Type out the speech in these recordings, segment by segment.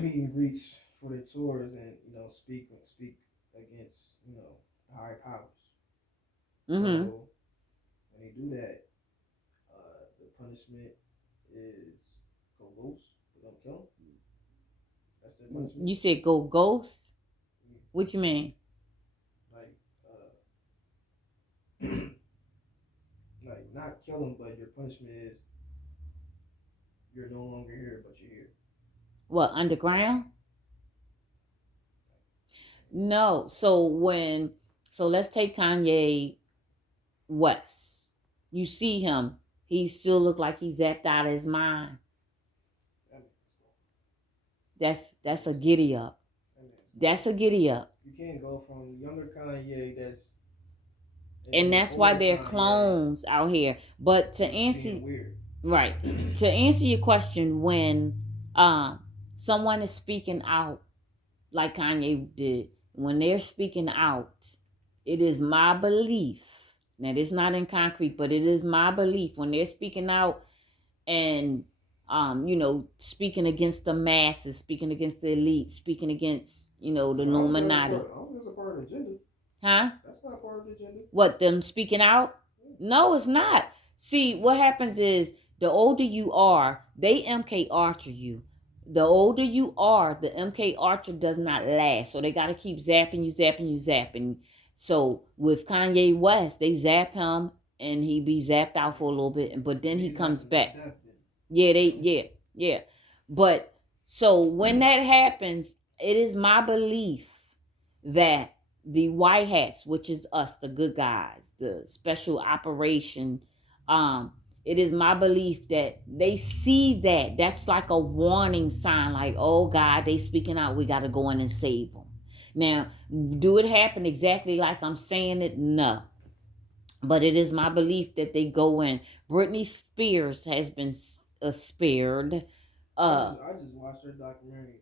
meet and greets for the tours and speak against high powers. Mm-hmm. So when they do that, the punishment is go loose. They're gonna kill them. That's their punishment. You said go ghost? Yeah. What you mean? Like like not kill them, but your punishment is you're no longer here, but you're here. What, underground? No. So let's take Kanye West. You see him. He still look like he's zapped out of his mind. That's a giddy up. That's a giddy up. You can't go from younger Kanye and that's why they're clones out here. But to answer, right, to answer your question, when someone is speaking out like Kanye did, when they're speaking out, it is my belief. Now, it's not in concrete, but it is my belief when they're speaking out and speaking against the masses, speaking against the elite, speaking against the Illuminati. I don't think it's a part of the agenda. Huh? That's not part of the agenda. What, them speaking out? No, it's not. See, what happens is the older you are, they MK Archer you. The older you are, the MK Archer does not last. So they got to keep zapping you, zapping you, zapping. So with Kanye West, they zap him and he be zapped out for a little bit, but then he comes back. Yeah. But so when that happens, it is my belief that the white hats, which is us, the good guys, the special operation, it is my belief that they see that. That's like a warning sign, like, oh God, they speaking out, we got to go in and save them. Now, do it happen exactly like I'm saying it? No. But it is my belief that they go in. Britney Spears has been spared. I just watched her documentary.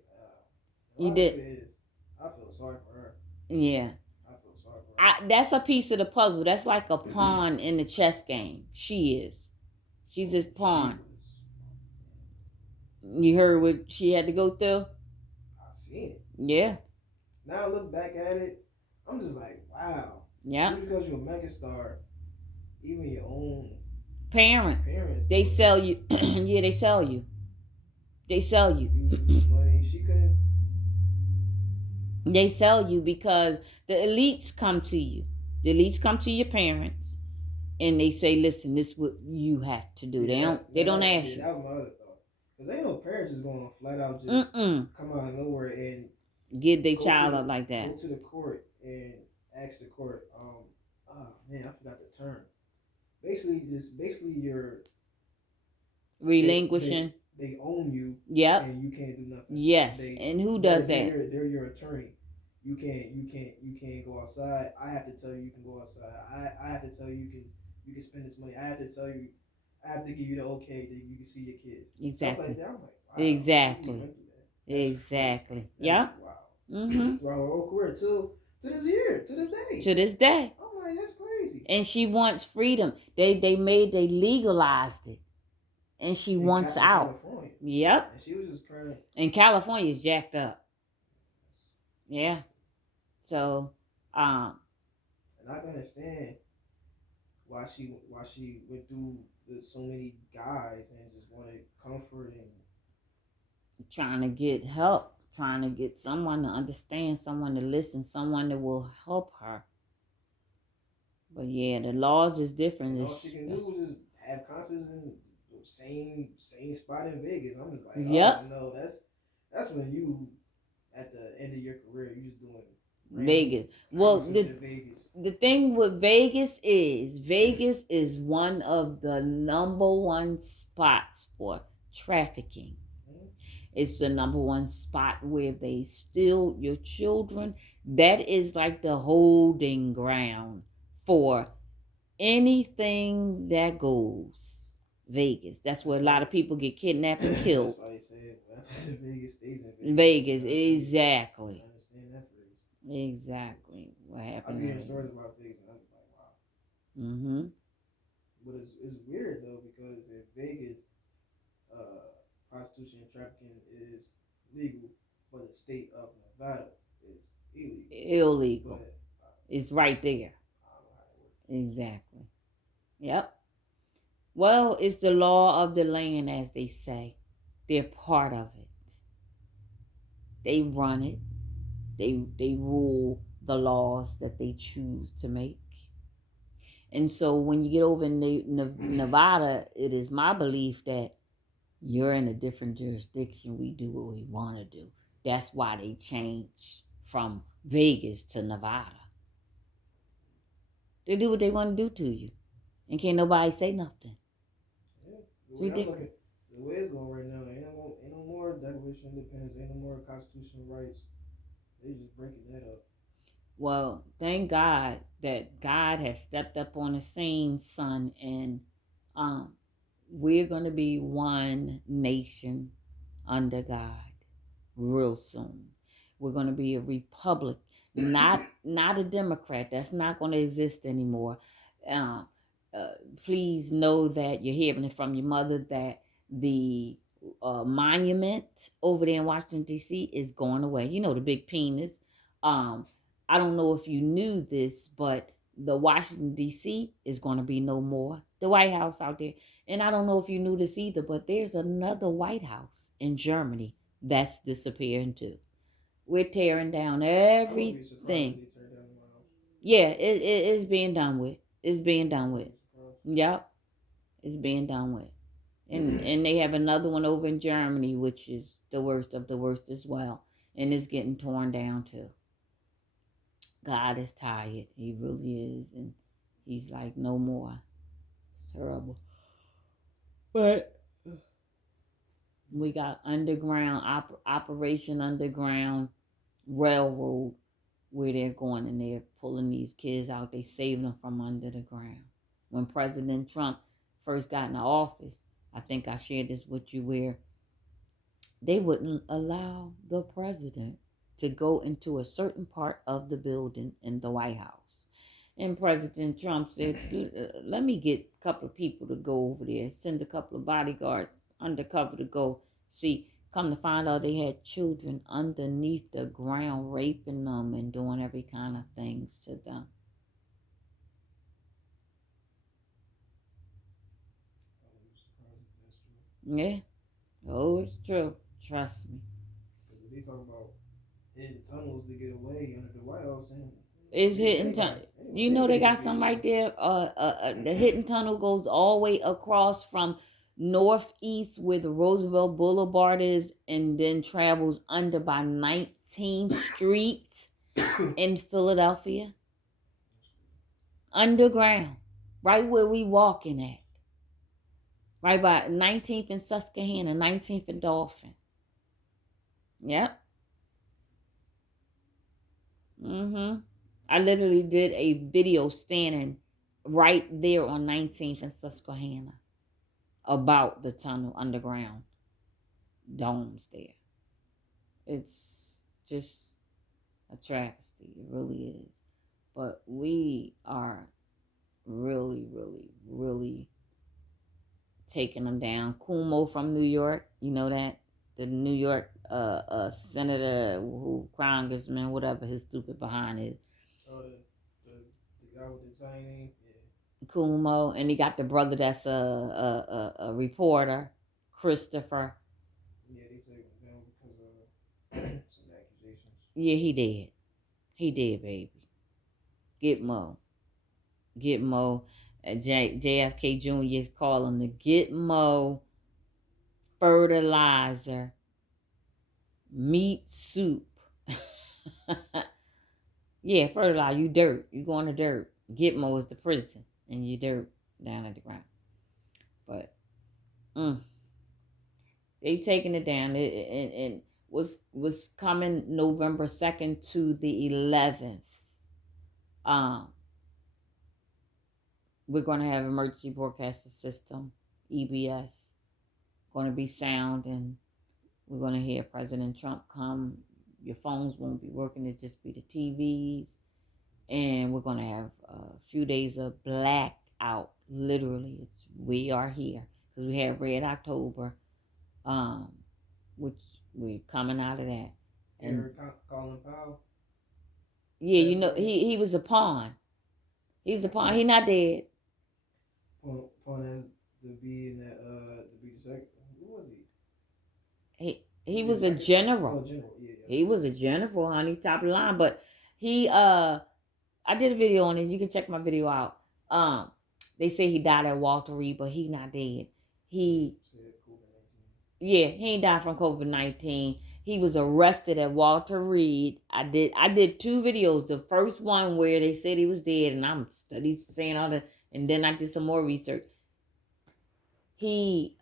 You did? I feel sorry for her. Yeah. I feel sorry for her. That's a piece of the puzzle. That's like a pawn in the chess game. She is. She's a pawn. You heard what she had to go through? I seen it. Yeah. Now I look back at it, I'm just like, wow. Yeah. Just because you're a megastar, even your own parents they sell you. Yeah, they sell you. They sell you. Money. She couldn't. They sell you because the elites come to you. The elites come to your parents and they say, listen, this is what you have to do. They don't ask you. That was my other thought. Because ain't no parents just going to flat out just come out of nowhere and get their child up like that. Go to the court and ask the court, oh man, I forgot the term. Basically you're relinquishing. They own you. Yep. And you can't do nothing. Yes. And who does that? They're your attorney. You can't go outside. I have to tell you can go outside. I have to tell you you can spend this money. I have to tell you, I have to give you the okay that you can see your kids. Exactly. Stuff like that. I'm like, wow. Exactly. Yeah. Wow. Mm-hmm. Throughout her whole career to this day. To this day. I'm like, that's crazy. And she wants freedom. They legalized it. And she wants out. California. Yep. And she was just crying. And California's jacked up. Yeah. So, and I can understand why she went through so many guys and just wanted comfort and trying to get help, trying to get someone to understand, someone to listen, someone that will help her. But yeah, the laws is different. All she can do was just have concerts in the same spot in Vegas. I'm just like, yep. Oh no, that's when you at the end of your career, you just doing Vegas. Well, the thing with Vegas is one of the number one spots for trafficking. Mm-hmm. It's the number one spot where they steal your children. That is like the holding ground for anything that goes. Vegas. That's where a lot of people get kidnapped and killed. That's why they say what happens in Vegas stays in Vegas, exactly. I understand that phrase. Exactly. What happened? I'm hearing stories about Vegas and I was like, wow. Mm-hmm. But it's weird though because in Vegas, prostitution and trafficking is legal, but the state of Nevada is illegal. Illegal. But It's right there. I don't know how it works. Exactly. Yep. Well, it's the law of the land, as they say. They're part of it. They run it. They rule the laws that they choose to make. And so when you get over in Nevada, it is my belief that you're in a different jurisdiction. We do what we want to do. That's why they changed from Vegas to Nevada. They do what they want to do to you. And can't nobody say nothing. Yeah, the way it's going right now, ain't no more Declaration of Independence, ain't no more constitutional rights. They just breaking that up. Well, thank God that God has stepped up on the scene, son, and um, we're going to be one nation under God real soon. We're going to be a republic, not a Democrat. That's not going to exist anymore. Uh, Please know that you're hearing it from your mother that the monument over there in Washington D.C. is going away. You know, the big penis. Um, I don't know if you knew this, but the Washington D.C. is going to be no more. The White House out there. And I don't know if you knew this either, but there's another White House in Germany that's disappearing too. We're tearing down everything. Yeah, it's being done with. It's being done with. Yep, it's being done with. And they have another one over in Germany, which is the worst of the worst as well. And it's getting torn down too. God is tired. He really is. And he's like, no more. It's terrible. But we got underground, Operation Underground Railroad, where they're going and they're pulling these kids out. They saving them from under the ground. When President Trump first got in office, I think I shared this with you, where they wouldn't allow the president to go into a certain part of the building in the White House. And President Trump said, let me get a couple of people to go over there, send a couple of bodyguards undercover to go see. Come to find out, they had children underneath the ground raping them and doing every kind of things to them. Yeah. Oh, it's true. Trust me. Because they talk about hitting tunnels to get away under the White House, and it's hitting tunnel. You know they got some right there. The hitting tunnel goes all the way across from northeast where the Roosevelt Boulevard is, and then travels under by 19th Street in Philadelphia. Underground, right where we walking at. Right by 19th and Susquehanna, 19th and Dolphin. Yep. I literally did a video standing right there on 19th and Susquehanna about the tunnel underground domes there. It's just a travesty. It really is. But we are really, really, really taking them down. Cuomo from New York, you know that? The New York senator, congressman, whatever his stupid behind is. Oh, the guy with the Italian name? Yeah. Cuomo, and he got the brother that's a reporter, Christopher. Yeah, they say it down because of some accusations. Yeah, he did. He did, baby. Get Mo. JFK Jr. is calling the Get Mo fertilizer meat soup. Yeah, fertilizer. You dirt. You going to dirt. Gitmo is the prison, and you dirt down at the ground. But they taking it down. And was coming November 2nd to the 11th. We're going to have emergency broadcasting system, EBS, going to be sound, and we're going to hear President Trump come. Your phones won't be working. It'll just be the TVs. And we're going to have a few days of blackout. Literally, we are here. Because we had Red October, which we're coming out of that. And Colin Powell. yeah, you know, he was a pawn. He's a pawn. He not dead. Pawn as to be in that to be the second. Who was He was a general. Oh, general. Yeah. He was a general, honey, top of the line. But he I did a video on it. You can check my video out. They say he died at Walter Reed, but he not dead. He ain't died from COVID-19. He was arrested at Walter Reed. I did 2 videos. The first one where they said he was dead, and I'm studying saying all that, and then I did some more research. He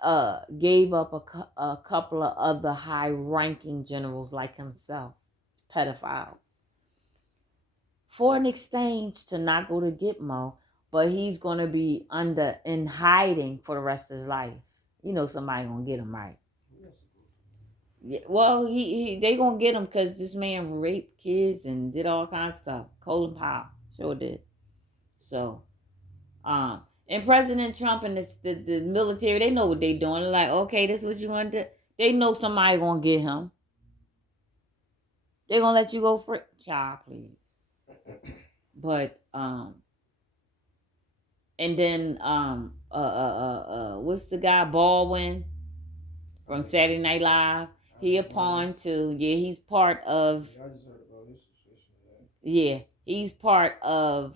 gave up a couple of other high-ranking generals like himself, pedophiles, for an exchange to not go to Gitmo, but he's going to be in hiding for the rest of his life. You know somebody gonna get him, right? Yeah, well, they gonna get him because this man raped kids and did all kinds of stuff. Colin Powell sure did. So, and President Trump and the military, they know what they doing. They're like, okay, this is what you want to do. They know somebody gonna get him. They gonna let you go free, child, please. But and then what's the guy Baldwin from Saturday Night Live? He a pawn too. Yeah, he's part of. I just heard about this situation. Yeah, he's part of.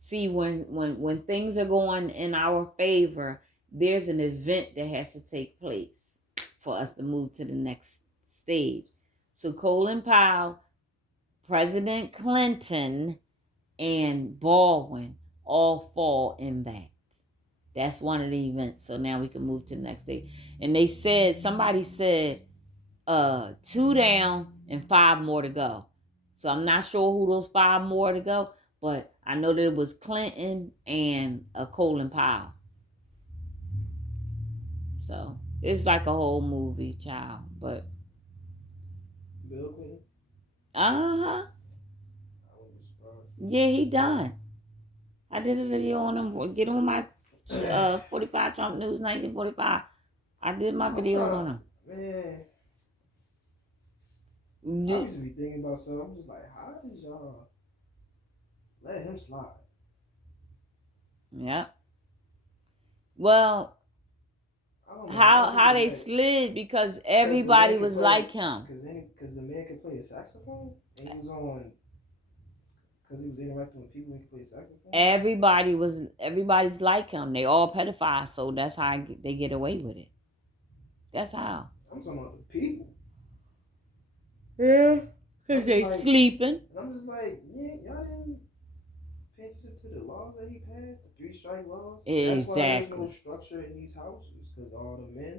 See, when things are going in our favor, there's an event that has to take place for us to move to the next stage. So Colin Powell, President Clinton, and Baldwin all fall in that. That's one of the events. So now we can move to the next stage. And they said, somebody said, 2 down and 5 more to go. So I'm not sure who those 5 more to go, but I know that it was Clinton and Colin Powell. So it's like a whole movie, child. But Bill Clinton. Yeah, he done. I did a video on him. Get on my 45 Trump News 1945. I did my videos on him. Man. I used to be thinking about something. I'm just like, how did y'all let him slide? Yeah. Well, how they slid because everybody was like him. Because the man could play a saxophone and he was on. Because he was interacting with people and could play a saxophone. Everybody's like him. They all pedophiles, so that's how they get away with it. That's how. I'm talking about the people. Yeah, because they like, sleeping. And I'm just like, yeah, y'all didn't pay attention to the laws that he passed, the 3 strike laws. Exactly. That's why there's no structure in these houses, because all the men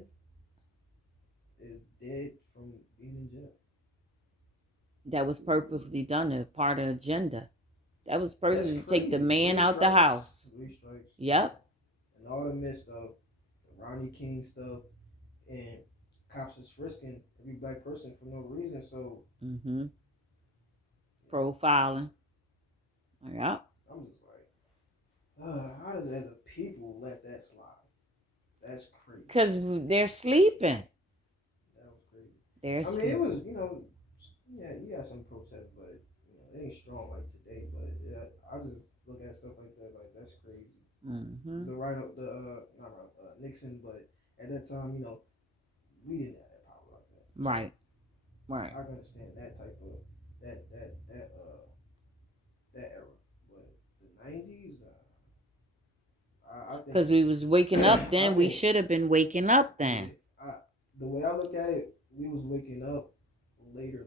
is dead from being in jail. That was purposely done, a part of the agenda. That was purposely to take the man out the house. 3 strikes. Yep. And all the missed stuff, the Ronnie King stuff, and cops is frisking every black person for no reason. So profiling. Yep. I'm just like, how does as a people let that slide? That's crazy. Because they're sleeping. That was crazy. They're sleeping. It was, you got some protests, but it ain't strong like today. But I just look at stuff like that, like that's crazy. Nixon, but at that time, we didn't have that power like that. Right. I can understand that type of that era, but the 90s, I think because we was waking up then, we should have been waking up then. The way I look at it, we was waking up later,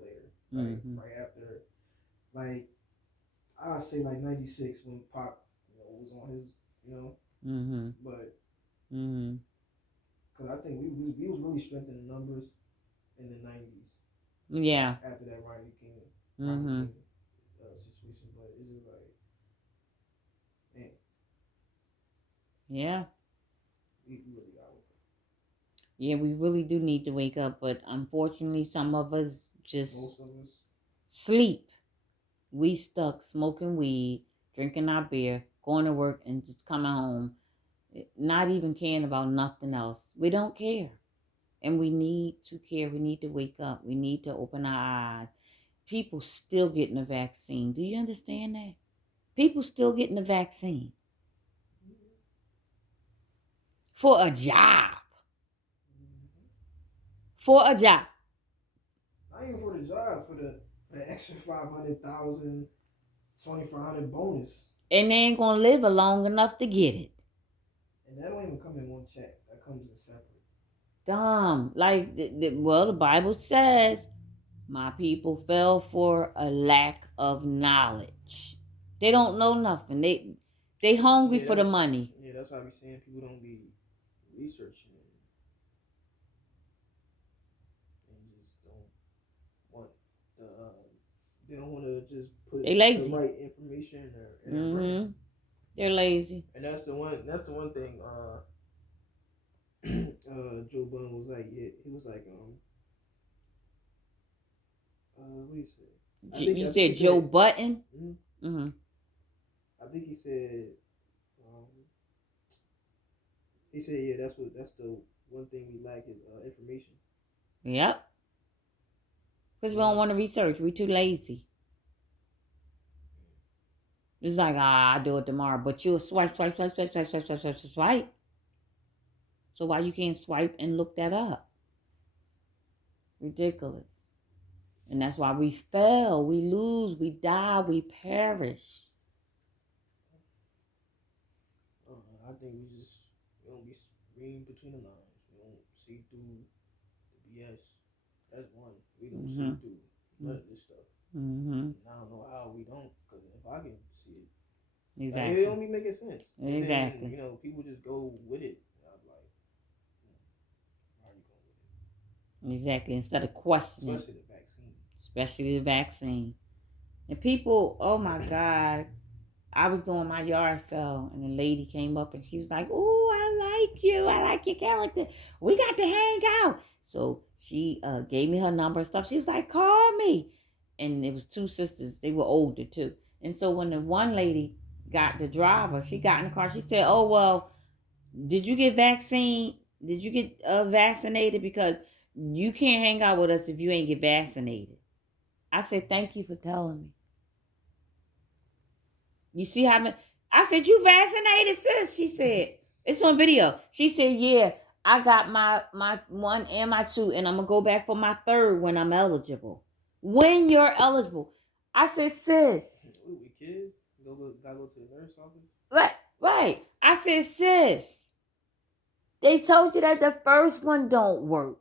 right after, like I say like 96 when Pop, was on his, but because I think we was really strengthening numbers in the 90s. Yeah. After that Ronnie King situation, but it's just like, man. Yeah. We really got to wake up. Yeah, we really do need to wake up, but unfortunately, some of us just most of us sleep. We stuck smoking weed, drinking our beer, going to work, and just coming home, not even caring about nothing else. We don't care. And we need to care. We need to wake up. We need to open our eyes. People still getting the vaccine. Do you understand that? People still getting the vaccine for a job. For a job. Not even for the job, for the extra 500,000, 2,500 bonus. And they ain't gonna live long enough to get it. And that don't even come in one check. That comes in separate. Dumb. Like, well, the Bible says, my people fell for a lack of knowledge. They don't know nothing. They hungry for the money. Yeah, that's why I be saying people don't be researching and just don't want the. They don't want to just put they lazy. The right information in their brain. They're lazy. And that's the one thing. Joe Budden was like, yeah, he was like, what did he say? You said Joe Budden? Mm-hmm. Mm-hmm. I think he said, yeah, that's the one thing we lack is information. Yep. Because we don't want to research. We too lazy. It's like, I'll do it tomorrow. But you'll swipe. So why you can't swipe and look that up? Ridiculous. And that's why we fail, we lose, we die, we perish. I think we don't be reading between the lines. We don't see through the BS. That's one. We don't see through none of this stuff. And I don't know how we don't, because if I can see it, exactly, it don't be making sense. Exactly. And then, people just go with it. I'm like, why are you going with it? Exactly. Instead of questioning. Especially the vaccine. And people, oh my God, I was doing my yard sale and a lady came up and she was like, oh, I like you. I like your character. We got to hang out. So she gave me her number and stuff. She was like, call me. And it was two sisters. They were older too. And so when the one lady got the driver, she got in the car. She said, oh, well, did you get vaccine? Did you get vaccinated? Because you can't hang out with us if you ain't get vaccinated. I said, thank you for telling me. You see how I said, you vaccinated, sis? She said, it's on video. She said, yeah, I got my 1 and my 2, and I'm going to go back for my 3rd when I'm eligible. When you're eligible. I said, sis. We kids? Gotta go to the nurse office? Right. I said, sis, they told you that the first one don't work.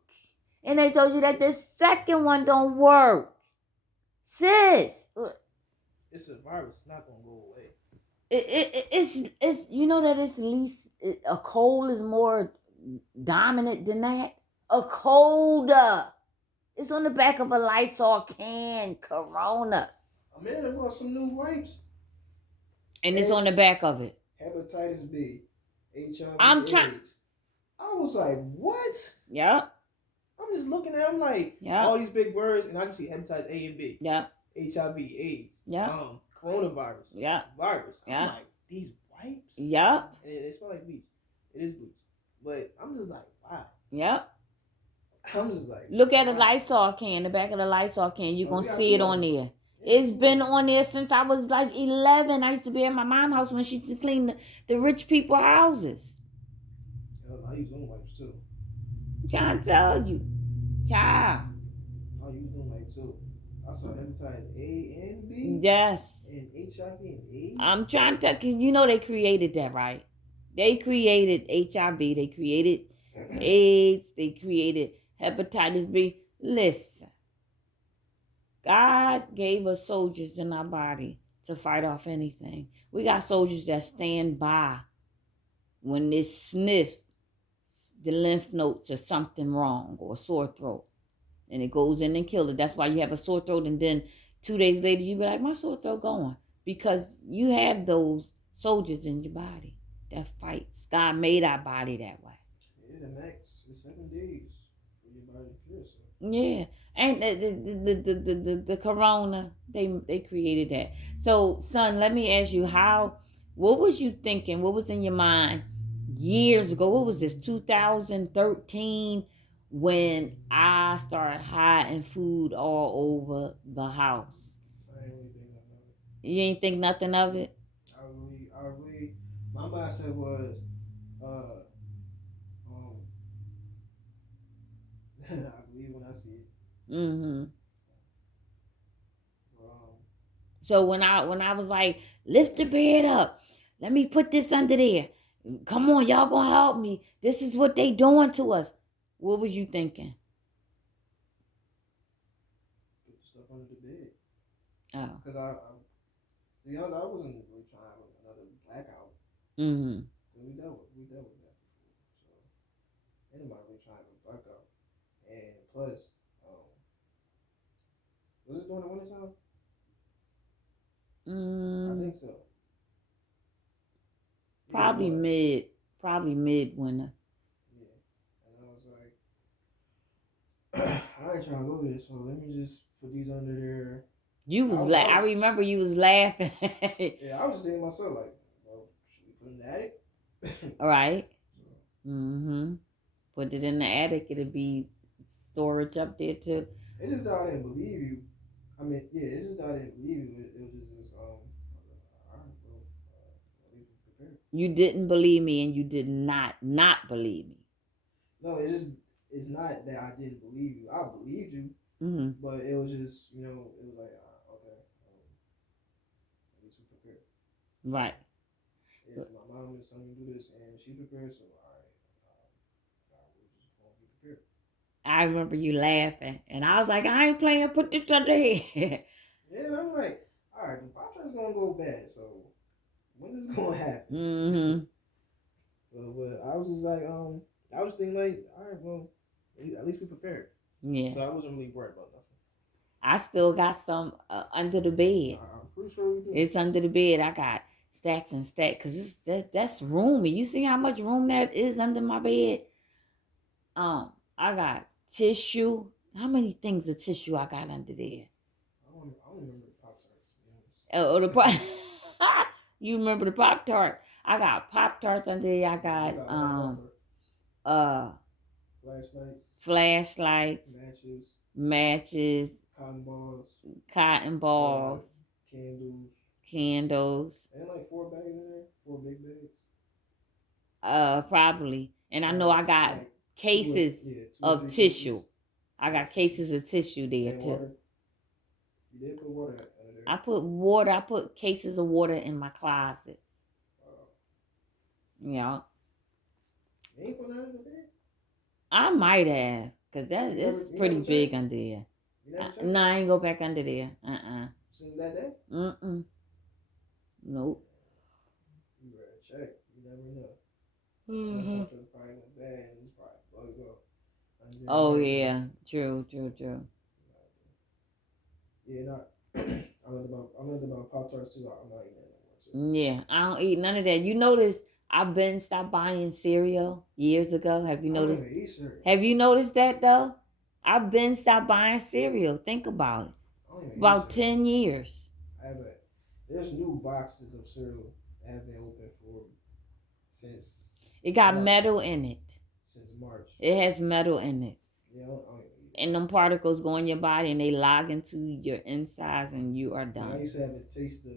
And they told you that the second one don't work. Sis. It's a virus. It's not going to go away. It's you know that it's at least a cold is more dominant than that. A cold. It's on the back of a Lysol can. Corona. Man, I bought some new wipes. And it's on the back of it. Hepatitis B, HIV, AIDS. I was like, what? Yeah. I'm just looking at them like all these big words, and I can see hepatitis A and B. Yeah. HIV, AIDS. Yeah. Coronavirus. Yeah. Virus. Yeah. I'm like, these wipes? Yeah. And it smells like bleach. It is bleach. But I'm just like, wow. Yeah. I'm just like, look at a Lysol can, the back of the Lysol can. You're going to see it on there. It's been on there since I was like 11. I used to be at my mom's house when she used to clean the rich people's houses. I use them wipes too. I'm trying to tell you. Child. I use them wipes too. I saw hepatitis A and B. Yes. And HIV and AIDS. I'm trying to tell you, you know they created that, right? They created HIV. They created AIDS. They created hepatitis B. Listen. God gave us soldiers in our body to fight off anything. We got soldiers that stand by when they sniff the lymph nodes or something wrong or a sore throat. And it goes in and kills it. That's why you have a sore throat and then 2 days later you be like, my sore throat going. Because you have those soldiers in your body that fights. God made our body that way. Yeah, the max is 7 days for your body to cure itself. Yeah. And the corona, they created that. So, son, let me ask you, what was you thinking? What was in your mind years ago? What was this, 2013? when I started hiding food all over the house. I ain't really think nothing of it. You ain't think nothing of it? I really, my mindset was, uh, um, I believe when I see it. Mm-hmm. Um, So when I was like, lift the bed up, let me put this under there. Come on, y'all gonna help me. This is what they doing to us. What was you thinking? put the stuff under the bed. Oh. Because to be honest, I wasn't really trying to have another blackout. Mm-hmm. We dealt with that before. So anybody really trying to have a blackout. And plus, was this during the winter time? I Mm, think so. Yeah, it probably was. mid, probably mid winter. Yeah. And I was like, I ain't trying to go to this, so let me just put these under there. You was I I was, remember you was laughing. yeah, I was just thinking to myself, like, well, should we put in the attic? All right. Mm-hmm. Put it in the attic. It'll be storage up there too. It's just that I didn't believe you. I mean, yeah, it's just that I didn't believe you. It was just, I was like, all right, well, at least we prepared. You didn't believe me, and you did not believe me. No, it's not that I didn't believe you. I believed you, Mm-hmm. but it was just, it was like, okay, at least we prepared. Right. If my mom is telling me to do this and she prepared, so all right, we're just going to be prepared. I remember you laughing, and I was like, I ain't playing. Put this under here. Yeah, and I'm like, all right, the podcast gonna go bad, so when is it gonna happen? Mm-hmm. But I was just like, I was thinking like, all right, well, at least we prepared. Yeah. So I wasn't really worried about nothing. I still got some under the bed. I'm pretty sure we do. It's under the bed. I got stacks and stacks because that's roomy. You see how much room that is under my bed? I got tissue. How many things of tissue I got under there? I don't remember the Pop Tarts. Oh, the pop. You remember the Pop Tart? I got Pop Tarts under there. I got uh flashlights, matches, cotton balls, candles. And like 4 bags in there, 4 big bags. Probably. And I know I got like cases two of tissue. cases. I got cases of tissue there And too. water. You did put water under there. I put water. I put cases of water in my closet. Yeah. You ain't put that in the bed? I might have, cause it's pretty big under there. No, I ain't go back under there. Since that day? Nope. You better check. You never know. It's probably in the bed and it's probably bugs up. Oh yeah, true. Yeah, not. I learned about Pop Tarts too. I'm not eating that no more too. Yeah, I don't eat none of that. You notice I've been stopped buying cereal years ago. Have you noticed? I don't even eat cereal. Have you noticed that though? I've been stopped buying cereal. Think about it. I don't even About eat cereal. 10 years. I haven't. There's new boxes of cereal that have been open for since. It got March. metal in it. Since March. It has metal in it. Yeah, I don't even eat it. And them particles go in your body and they log into your insides and you are done. I used to have a taste of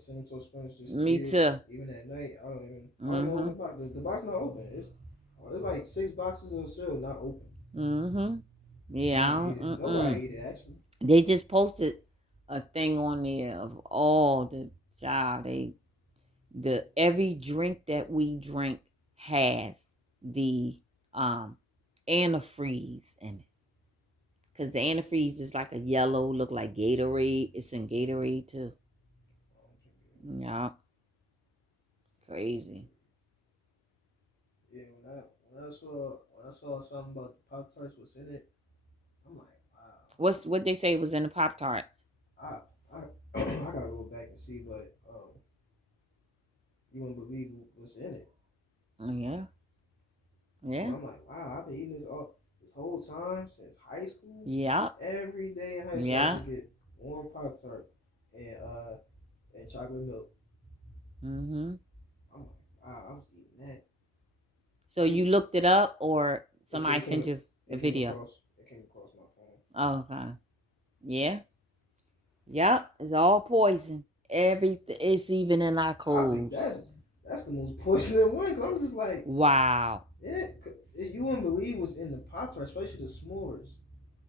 Cinnamon Springs. Me too. Even at night, I don't know the box. The box not open. There's like 6 boxes of cereal not open. Yeah, Nobody eat it actually. They just posted a thing on there of all the child. The every drink that we drink has the antifreeze in it. Because the antifreeze is like a yellow, look like Gatorade. It's in Gatorade too. Yeah. Crazy. Yeah, when I saw something about Pop Tarts was in it, I'm like, wow. What they say was in the Pop Tarts? I gotta go back and see, but you wouldn't believe what's in it. Yeah. Yeah. And I'm like, wow, I've been eating this whole time since high school. Yeah. Every day in high school, I used to get warm Pop Tart and chocolate milk. I'm like, wow, I was eating that. So you looked it up, or somebody sent you? The video. It came across my phone. Oh, okay. Yeah. Yep. It's all poison. Everything. It's even in our clothes. I think that's the most poisonous one. Cause I'm just like, wow. Yeah, you wouldn't believe what's in the Pop-Tarts, especially the s'mores.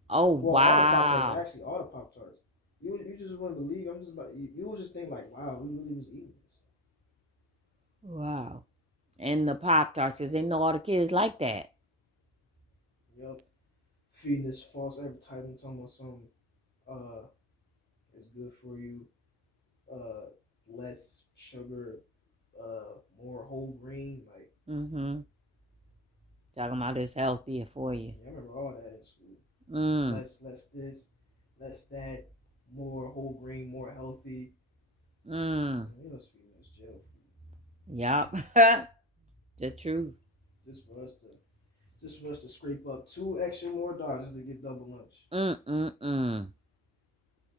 Oh, well, wow. All the Pop-Tarts, actually, all the Pop-Tarts. You just wouldn't believe. I'm just like, you would just think like, wow, we really was eating this. Wow. And the Pop-Tarts, because they know all the kids like that. Yep. Feeding this false advertising, talking about some, it's good for you, less sugar, more whole grain, like. Mm-hmm. Talking about it's healthier for you. Yeah, I remember all that in school. Less this, less that, more whole grain, more healthy. It was feeding us jail food. Yep. The truth. Just for us to scrape up $2 extra more dollars just to get double lunch.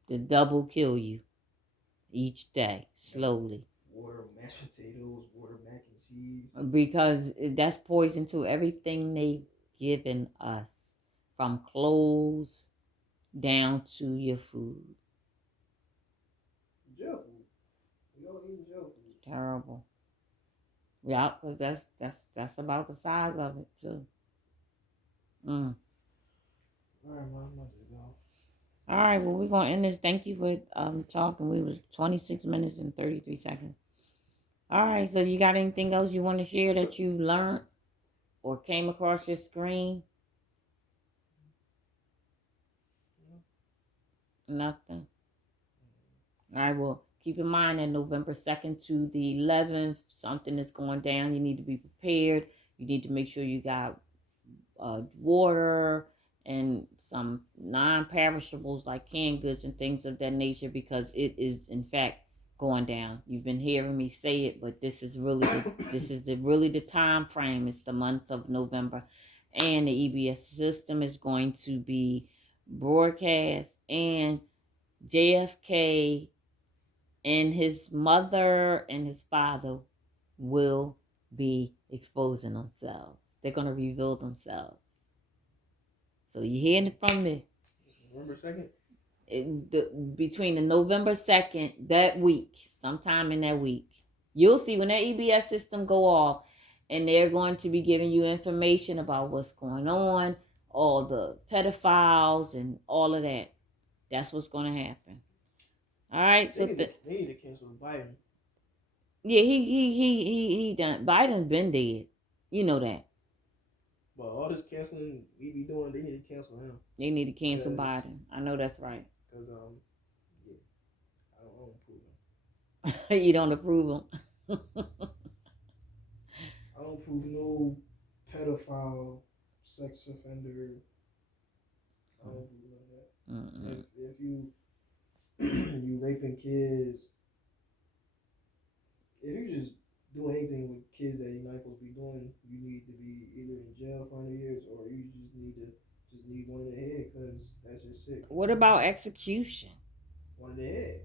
The double kill you each day, slowly. Water, mashed potatoes, water, mac and cheese. Because that's poison to everything they've given us, from clothes down to your food. Jail food. We all eating jail food. Terrible. Yeah, because that's about the size of it too. All right, Mom, I'm about to go. All right, well, we're gonna end this. Thank you for talking. We was 26 minutes and 33 seconds. All right, so you got anything else you want to share that you learned or came across your screen? Nothing. All right, well, keep in mind that November 2nd to the 11th, something is going down. You need to be prepared. You need to make sure you got water and some non-perishables like canned goods and things of that nature, because it is in fact going down. You've been hearing me say it, but this is really the time frame. It's the month of November, and the EBS system is going to be broadcast, and JFK and his mother and his father will be exposing themselves. They're going to reveal themselves. So you're hearing it from me. November 2nd? Between the November 2nd, that week, sometime in that week, you'll see when that EBS system go off, and they're going to be giving you information about what's going on, all the pedophiles and all of that. That's what's going to happen. All right, they need to cancel Biden. Yeah, he done. Biden's been dead. You know that. Well, all this canceling we be doing, they need to cancel him. They need to cancel Biden. I know that's right. Because yeah, I don't approve him. You don't approve him. I don't approve no pedophile, sex offender. I don't approve none of that. If you you raping kids, if you just do anything with kids that you're not supposed to be doing, you need to be either in jail for 100 years, or you just need one in the head, because that's just sick. What about execution? One in the head.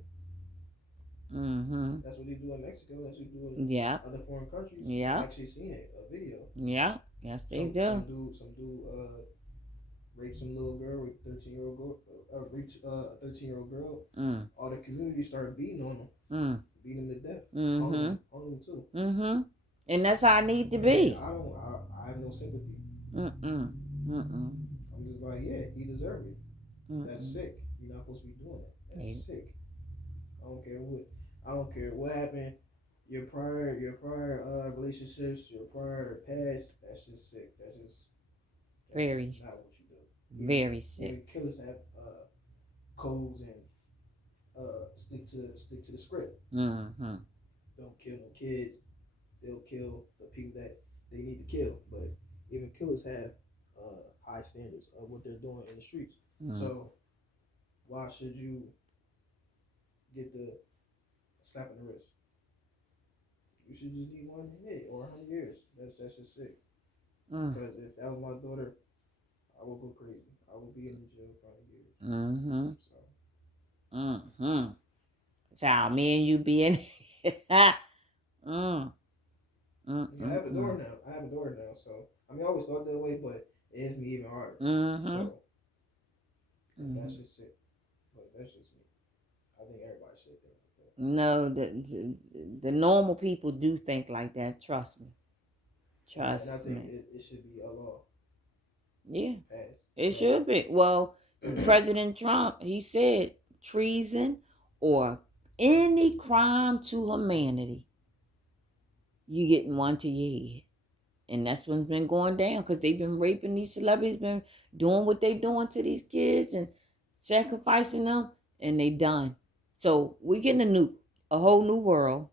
That's what they do in Mexico. That's what they do in other foreign countries. Yeah. I've actually seen it, a video. Yeah. Yes, they do. Some dude raped some little girl with 13-year-old girl. Raped a 13-year-old girl. All the community started beating on him. Beating him to death. On him too. And that's how I need to be. I have no sympathy. I'm just like, yeah, he deserved it. That's sick. You're not supposed to be doing that. That's sick. I don't care what happened. Your prior relationships, your prior past. That's just sick. That's very not what you do. Very sick. Even killers have codes and stick to the script. Don't kill no kids. They'll kill the people that they need to kill. But even killers have high standards of what they're doing in the streets. So why should you get the slap in the wrist? You should just need one hit or 100 years. That's just sick. Because if that was my daughter, I would go crazy. I would be in the jail for 100 years. Child, me and you being. I have a daughter now. So I mean, I always thought that way, but it hits me even harder. Mm-hmm. So that's just it. But that's just me. I think everybody should think like that. No, the normal people do think like that. Trust me. And I Trust think me. it should be a law. Yeah, Passed. it should be. Well, President Trump, he said treason or any crime to humanity, you getting one to your head. And that's what's been going down because they've been raping these celebrities, been doing what they doing to these kids and sacrificing them, and they done. So we getting a whole new world.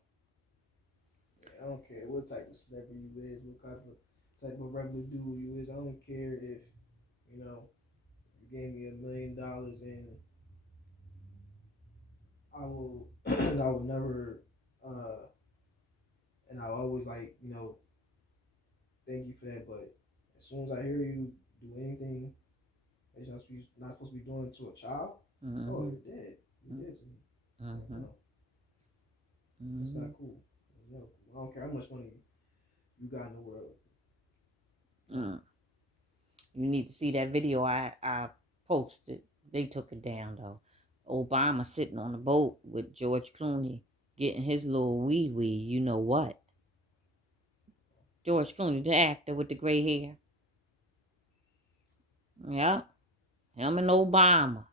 I don't care what type of celebrity you is, what type of regular dude you is. I don't care if, you know, you gave me $1 million and I will I will never and I'll always like, thank you for that, but as soon as I hear you do anything that you're not supposed to be doing to a child, oh, you're dead. You're dead to me. Mm-hmm. No, it's not cool. No, I don't care how much money you got in the world. You need to see that video I posted. They took it down though. Obama sitting on the boat with George Clooney getting his little wee wee. You know what? George Clooney, the actor with the gray hair. Yeah, him and Obama.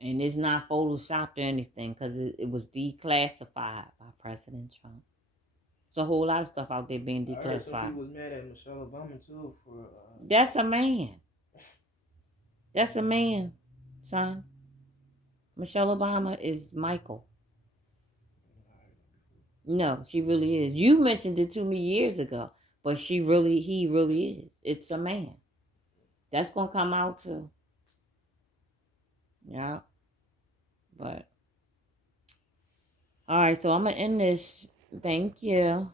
And it's not photoshopped or anything because it was declassified by President Trump. It's a whole lot of stuff out there being declassified. I heard some people was mad at Michelle Obama too for. That's a man. That's a man, son. Michelle Obama is Michael. No, she really is. You mentioned it to me years ago, but he really is. It's a man. That's gonna come out too. Yeah. But all right, so I'm gonna end this. Thank you.